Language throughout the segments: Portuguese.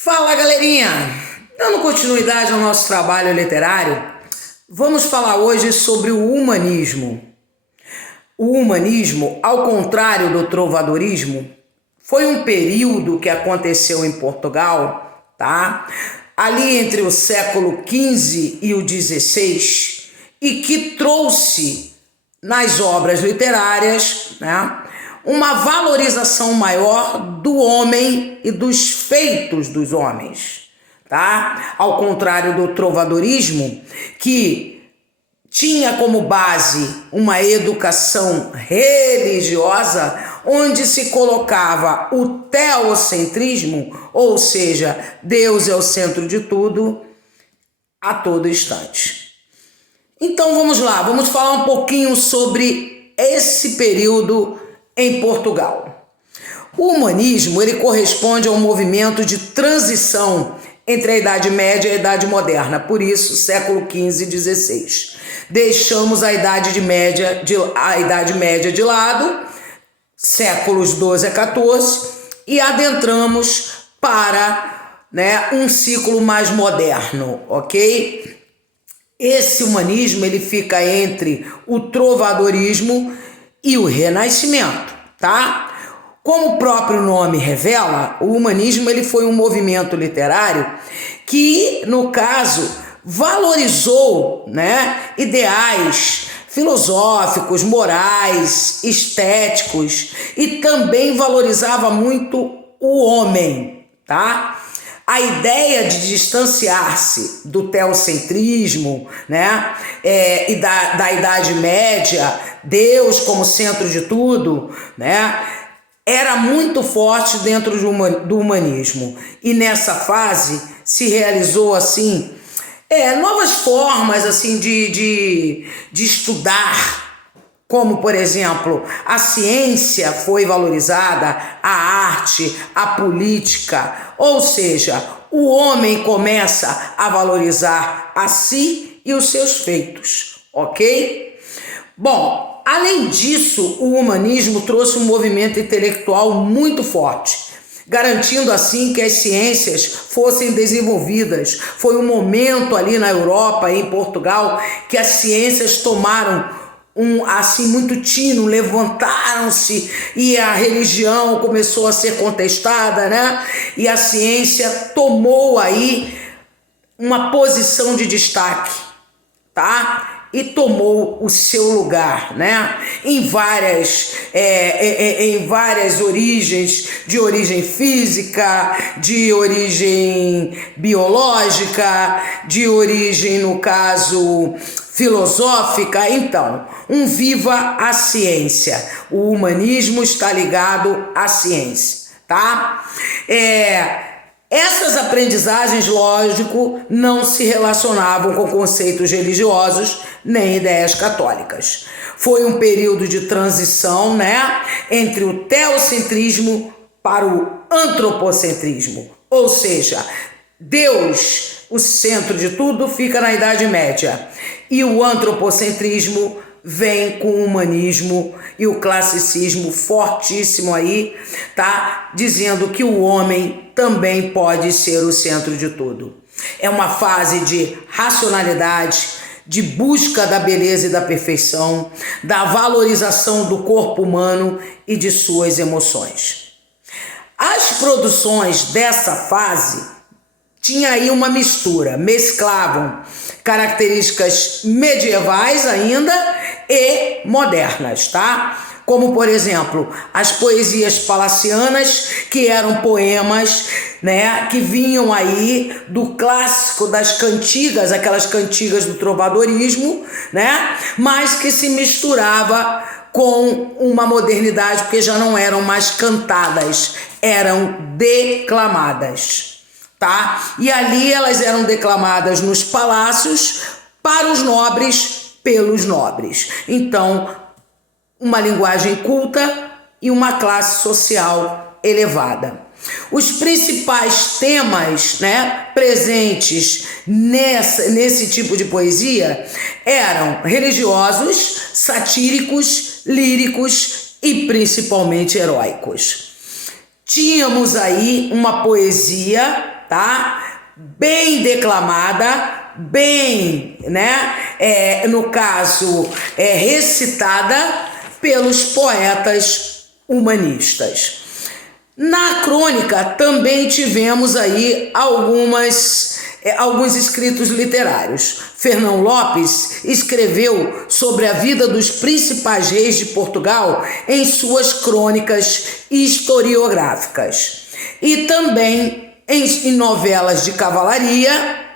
Fala, galerinha! Dando continuidade ao nosso trabalho literário, vamos falar hoje sobre o humanismo. O humanismo, ao contrário do trovadorismo, foi um período que aconteceu em Portugal, tá? Ali entre o século XV e o XVI, e que trouxe nas obras literárias, né, uma valorização maior do homem e dos feitos dos homens, tá? Ao contrário do trovadorismo, que tinha como base uma educação religiosa, onde se colocava o teocentrismo, ou seja, Deus é o centro de tudo, a todo instante. Então vamos lá, vamos falar um pouquinho sobre esse período em Portugal. O humanismo, ele corresponde a um movimento de transição entre a Idade Média e a Idade Moderna, por isso, século XV e XVI. Deixamos a Idade Média de lado, séculos XII a XIV, e adentramos para, um ciclo mais moderno, ok? Esse humanismo, ele fica entre o trovadorismo e o Renascimento, tá? Como o próprio nome revela, o humanismo ele foi um movimento literário que, no caso, valorizou, ideais filosóficos, morais, estéticos, e também valorizava muito o homem, tá? A ideia de distanciar-se do teocentrismo, e da Idade Média, Deus como centro de tudo, era muito forte dentro do humanismo. E nessa fase se realizou assim, novas formas assim de estudar, como, por exemplo, a ciência foi valorizada, a arte, a política, ou seja, o homem começa a valorizar a si e os seus feitos, ok? Bom, além disso, o humanismo trouxe um movimento intelectual muito forte, garantindo assim que as ciências fossem desenvolvidas. Foi um momento ali na Europa e em Portugal que as ciências tomaram muito tino, levantaram-se e a religião começou a ser contestada, e a ciência tomou aí uma posição de destaque, tá? E tomou o seu lugar, em várias origens, de origem física, de origem biológica, de origem, no caso, filosófica. Então, viva a ciência. O humanismo está ligado à ciência, tá? Essas aprendizagens, lógico, não se relacionavam com conceitos religiosos nem ideias católicas. Foi um período de transição, entre o teocentrismo para o antropocentrismo. Ou seja, Deus, o centro de tudo, fica na Idade Média. E o antropocentrismo vem com o humanismo e o classicismo fortíssimo aí, tá? Dizendo que o homem também pode ser o centro de tudo. É uma fase de racionalidade, de busca da beleza e da perfeição, da valorização do corpo humano e de suas emoções. As produções dessa fase tinha aí uma mistura, mesclavam características medievais ainda e modernas, tá? Como, por exemplo, as poesias palacianas, que eram poemas, que vinham aí do clássico das cantigas, aquelas cantigas do trovadorismo, mas que se misturava com uma modernidade, porque já não eram mais cantadas, eram declamadas, tá? E ali elas eram declamadas nos palácios para os nobres, pelos nobres. Então, uma linguagem culta e uma classe social elevada. Os principais temas, presentes nesse tipo de poesia eram religiosos, satíricos, líricos e principalmente heróicos. Tínhamos aí uma poesia tá? Bem declamada, bem, né? No caso, recitada pelos poetas humanistas. Na crônica também tivemos aí alguns escritos literários. Fernão Lopes escreveu sobre a vida dos principais reis de Portugal em suas crônicas historiográficas. E também em novelas de cavalaria,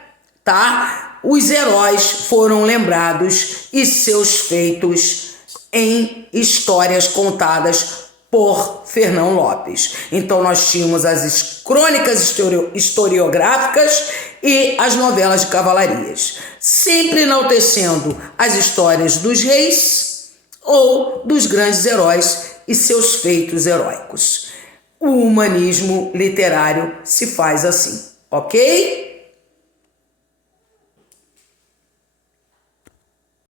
tá? Os heróis foram lembrados e seus feitos em histórias contadas por Fernão Lopes. Então nós tínhamos as crônicas historiográficas e as novelas de cavalarias, sempre enaltecendo as histórias dos reis ou dos grandes heróis e seus feitos heróicos. O humanismo literário se faz assim, ok?